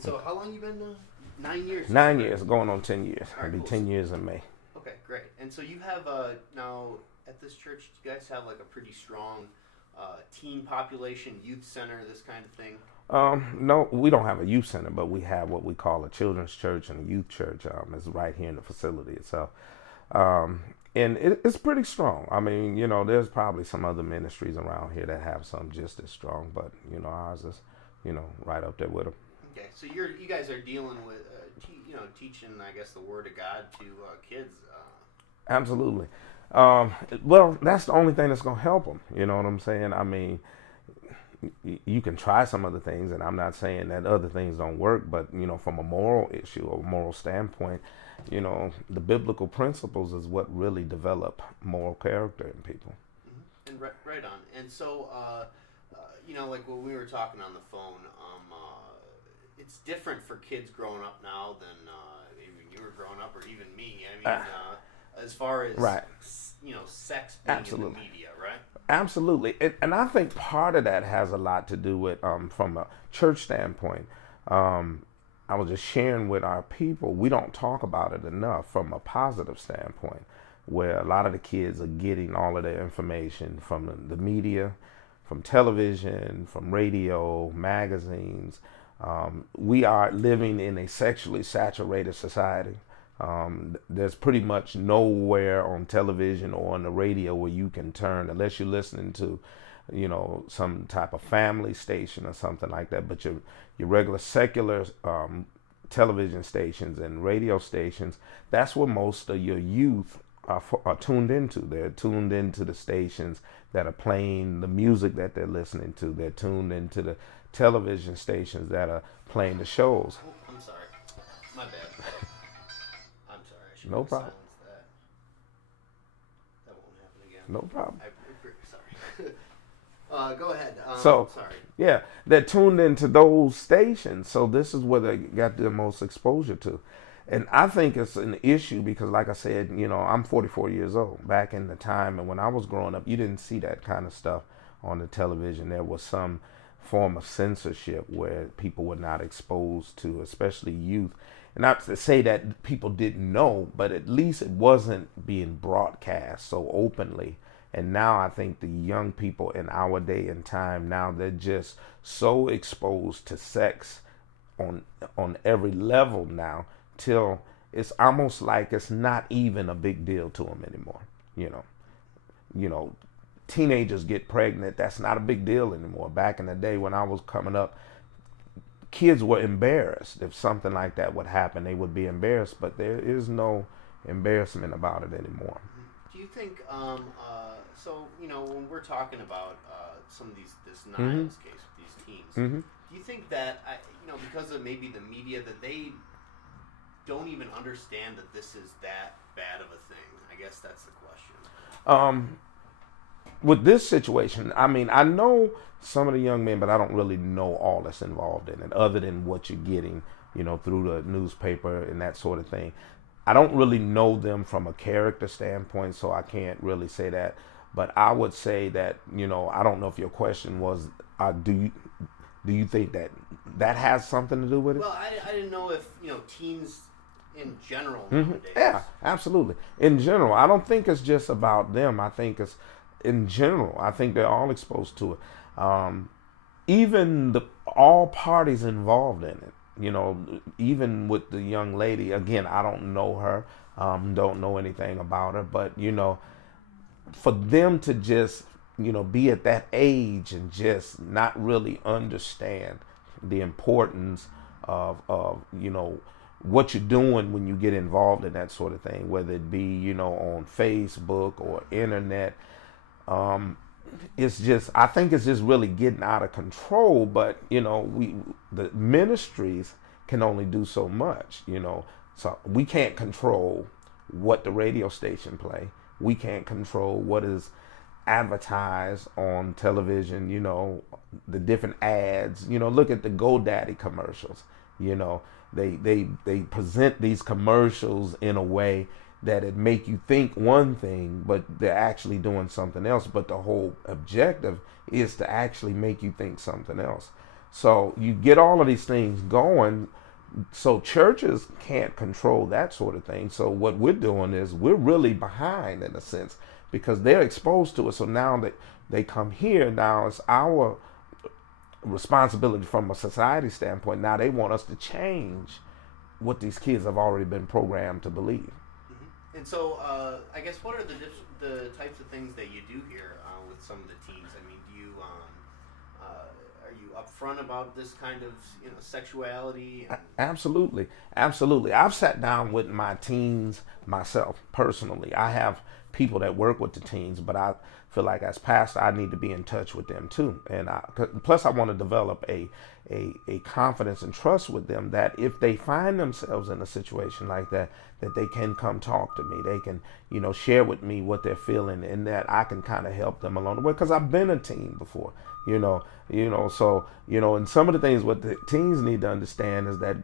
And so, how long you been? 9 years. 9 years, going on 10 years. All right, It'll be cool. 10 years in May. Okay, great. And so you have now at this church, you guys have like a pretty strong teen population, youth center, this kind of thing. No, we don't have a youth center, but we have what we call a children's church and a youth church. It's right here in the facility itself. And it's pretty strong. I mean, there's probably some other ministries around here that have some just as strong, but, ours is, right up there with them. Okay, so you guys are dealing with, teaching, I guess, the Word of God to kids. Absolutely. Well, that's the only thing that's going to help them. You know what I'm saying? I mean, you can try some other things, and I'm not saying that other things don't work, but, from a moral issue or moral standpoint, the biblical principles is what really develop moral character in people. Mm-hmm. And right on. And so, like when we were talking on the phone, it's different for kids growing up now than maybe when you were growing up, or even me. I mean, as far as right. Sex being Absolutely. in the media, right? Absolutely, and I think part of that has a lot to do with, from a church standpoint. I was just sharing with our people, we don't talk about it enough from a positive standpoint, where a lot of the kids are getting all of their information from the media, from television, from radio, magazines. We are living in a sexually saturated society. There's pretty much nowhere on television or on the radio where you can turn, unless you're listening to, some type of family station or something like that. But your regular secular television stations and radio stations, that's where most of your youth are tuned into. They're tuned into the stations that are playing the music that they're listening to. They're tuned into the television stations that are playing the shows. Oh, I'm sorry. My bad. I'm sorry. I should No problem. silence that. That won't happen again. No problem. Sorry. Go ahead. Sorry. Yeah, they're tuned into those stations. So this is where they got the most exposure to. And I think it's an issue because, like I said, I'm 44 years old. Back in the time and when I was growing up, you didn't see that kind of stuff on the television. There was some form of censorship where people were not exposed to, especially youth. And not to say that people didn't know, but at least it wasn't being broadcast so openly. And now I think the young people in our day and time, now they're just so exposed to sex on every level now, till it's almost like it's not even a big deal to them anymore. Teenagers get pregnant. That's not a big deal anymore. Back in the day when I was coming up, kids were embarrassed. If something like that would happen, they would be embarrassed, but there is no embarrassment about it anymore. Do you think, when we're talking about some of this Niles case with these teens, do you think that, because of maybe the media, that they don't even understand that this is that bad of a thing? I guess that's the question. With this situation, I mean, I know some of the young men, but I don't really know all that's involved in it, other than what you're getting, through the newspaper and that sort of thing. I don't really know them from a character standpoint, so I can't really say that. But I would say that, I don't know if your question was, do you think that has something to do with it? Well, I didn't know if, teens in general nowadays. Yeah, absolutely. In general, I don't think it's just about them. I think it's in general. I think they're all exposed to it. Even all parties involved in it. Even with the young lady, again, I don't know her, don't know anything about her, but, for them to just, be at that age and just not really understand the importance of what you're doing when you get involved in that sort of thing, whether it be, on Facebook or internet, it's just, I think it's just really getting out of control. But the ministries can only do so much, so we can't control what the radio station play. We can't control what is advertised on television, the different ads. Look at the GoDaddy commercials. They present these commercials in a way that it make you think one thing, but they're actually doing something else. But the whole objective is to actually make you think something else. So you get all of these things going. So churches can't control that sort of thing. So what we're doing is we're really behind in a sense because they're exposed to it. So now that they come here, now it's our responsibility from a society standpoint. Now they want us to change what these kids have already been programmed to believe. Mm-hmm. And so, I guess, what are the types of things that you do here with some of the teens? I mean, do you are you upfront about this kind of sexuality? Absolutely, absolutely. I've sat down with my teens myself personally. I have people that work with the teens, but I feel like as pastor, I need to be in touch with them too. And plus, I want to develop a confidence and trust with them that if they find themselves in a situation like that, that they can come talk to me. They can, share with me what they're feeling, and that I can kind of help them along the way. Because I've been a teen before, So and some of the things what the teens need to understand is that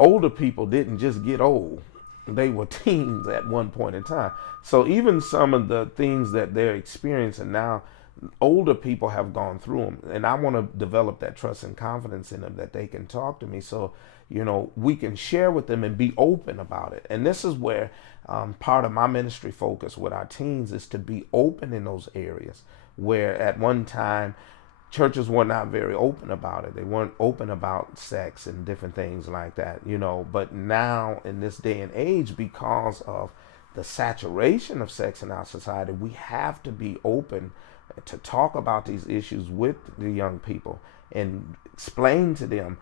older people didn't just get old. They were teens at one point in time. So even some of the things that they're experiencing now, older people have gone through them. And I want to develop that trust and confidence in them that they can talk to me. So, we can share with them and be open about it. And this is where part of my ministry focus with our teens is to be open in those areas where at one time churches were not very open about it. They weren't open about sex and different things like that, But now in this day and age, because of the saturation of sex in our society, we have to be open to talk about these issues with the young people and explain to them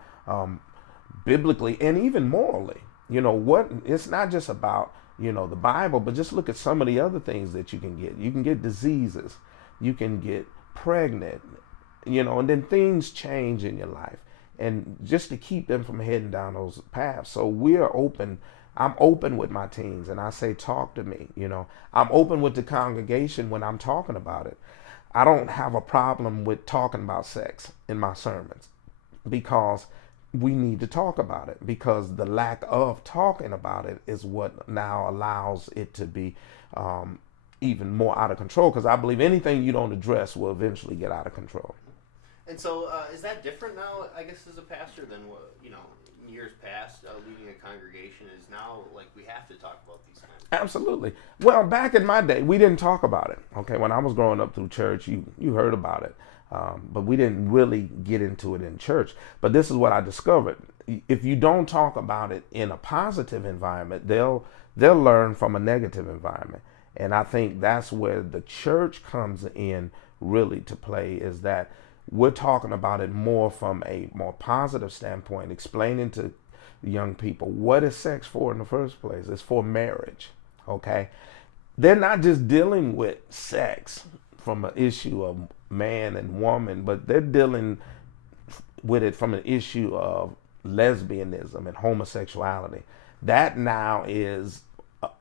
biblically and even morally. What it's not just about the Bible, but just look at some of the other things that you can get. You can get diseases, you can get pregnant. And then things change in your life, and just to keep them from heading down those paths. So we're open. I'm open with my teens, and I say, talk to me. I'm open with the congregation when I'm talking about it. I don't have a problem with talking about sex in my sermons because we need to talk about it, because the lack of talking about it is what now allows it to be even more out of control, because I believe anything you don't address will eventually get out of control. And so, is that different now, I guess, as a pastor than what, in years past, leading a congregation is now, like, we have to talk about these kinds of things? Absolutely. Well, back in my day, we didn't talk about it. Okay, when I was growing up through church, you heard about it, but we didn't really get into it in church. But this is what I discovered. If you don't talk about it in a positive environment, they'll learn from a negative environment. And I think that's where the church comes in really to play, is that we're talking about it more from a more positive standpoint, explaining to young people what is sex for in the first place. It's for marriage, okay? They're not just dealing with sex from an issue of man and woman, but they're dealing with it from an issue of lesbianism and homosexuality. That now is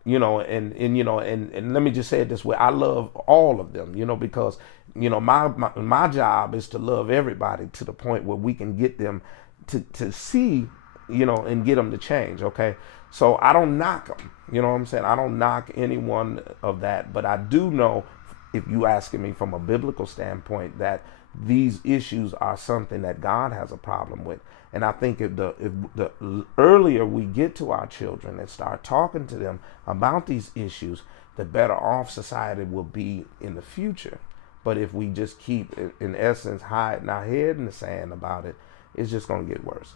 and let me just say it this way. I love all of them, because, my job is to love everybody to the point where we can get them to see, and get them to change. Okay. So I don't knock them, you know what I'm saying? I don't knock any one of that, but I do know, if you asking me from a biblical standpoint, that these issues are something that God has a problem with. And I think if the earlier we get to our children and start talking to them about these issues, the better off society will be in the future. But if we just keep, in essence, hiding our head in the sand about it, it's just going to get worse.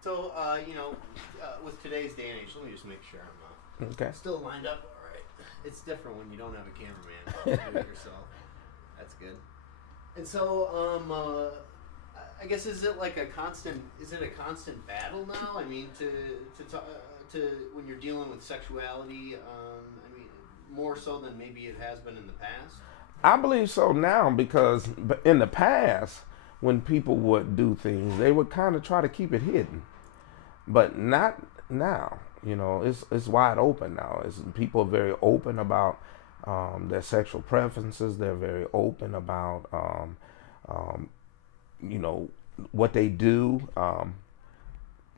So, with today's day and age, let me just make sure I'm still lined up all right. It's different when you don't have a cameraman. You do it yourself. That's good. And so, I guess, is it a constant battle now? I mean, to when you're dealing with sexuality, more so than maybe it has been in the past? I believe so now, because in the past, when people would do things, they would kind of try to keep it hidden. But not now. It's wide open now. People are very open about their sexual preferences. They're very open about what they do.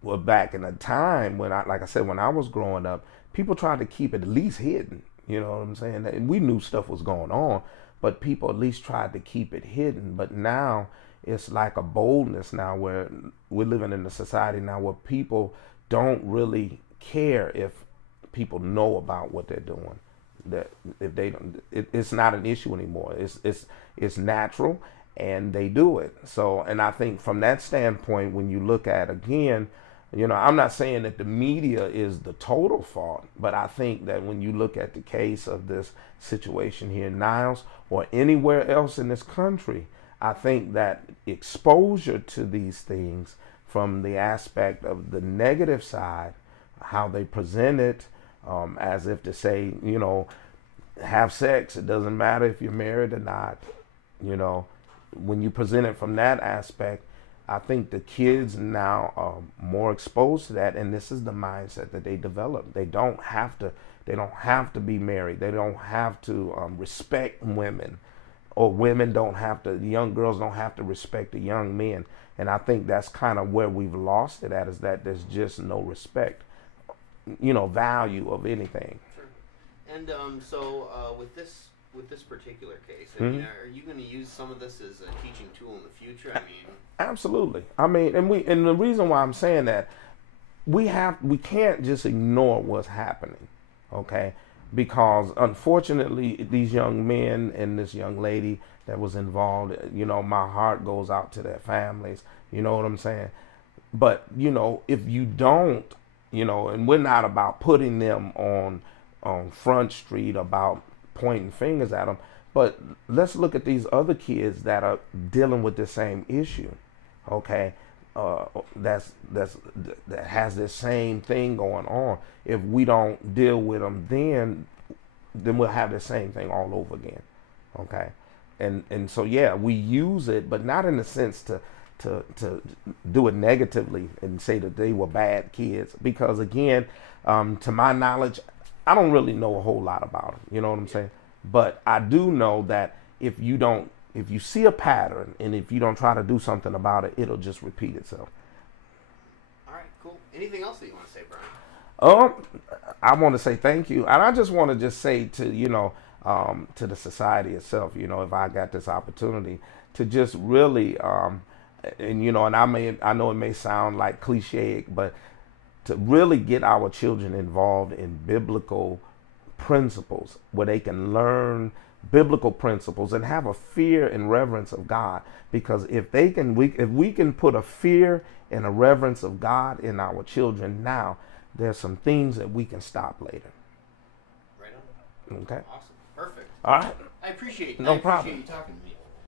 Well, back in the time when when I was growing up, people tried to keep it at least hidden. You know what I'm saying? And we knew stuff was going on, but people at least tried to keep it hidden. But now it's like a boldness now where we're living in a society now where people don't really care if people know about what they're doing. That if they don't, it's not an issue anymore. It's natural, and they do it. So, and I think from that standpoint, when you look at again, I'm not saying that the media is the total fault, but I think that when you look at the case of this situation here in Niles or anywhere else in this country, I think that exposure to these things from the aspect of the negative side, how they present it, as if to say, have sex. It doesn't matter if you're married or not. When you present it from that aspect, I think the kids now are more exposed to that, and this is the mindset that they develop. They don't have to. They don't have to be married. They don't have to respect women, or women don't have to. The young girls don't have to respect the young men. And I think that's kind of where we've lost it at, is that there's just no respect, value of anything. Sure. And so with this particular case, I mean, are you going to use some of this as a teaching tool in the future? I mean, absolutely. I mean, and the reason why I'm saying that, we can't just ignore what's happening, okay? Because unfortunately, these young men and this young lady that was involved, my heart goes out to their families. You know what I'm saying? But if you don't, and we're not about putting them on Front Street about pointing fingers at them, but let's look at these other kids that are dealing with the same issue, okay? That has this same thing going on. If we don't deal with them, then we'll have the same thing all over again, okay? And so yeah, we use it, but not in the sense to do it negatively and say that they were bad kids, because again, to my knowledge, I don't really know a whole lot about them. You know what I'm saying? But I do know that if you see a pattern and if you don't try to do something about it, it'll just repeat itself. All right, cool. Anything else that you want to say, Brian? I want to say thank you, and I just want to just say to to the society itself, if I got this opportunity to just really, and I know it may sound like cliche, but to really get our children involved in biblical principles where they can learn biblical principles and have a fear and reverence of God. Because if we can put a fear and a reverence of God in our children now, there's some things that we can stop later. Right on. Okay. Awesome. Perfect. All right. I appreciate No problem. You talking to me.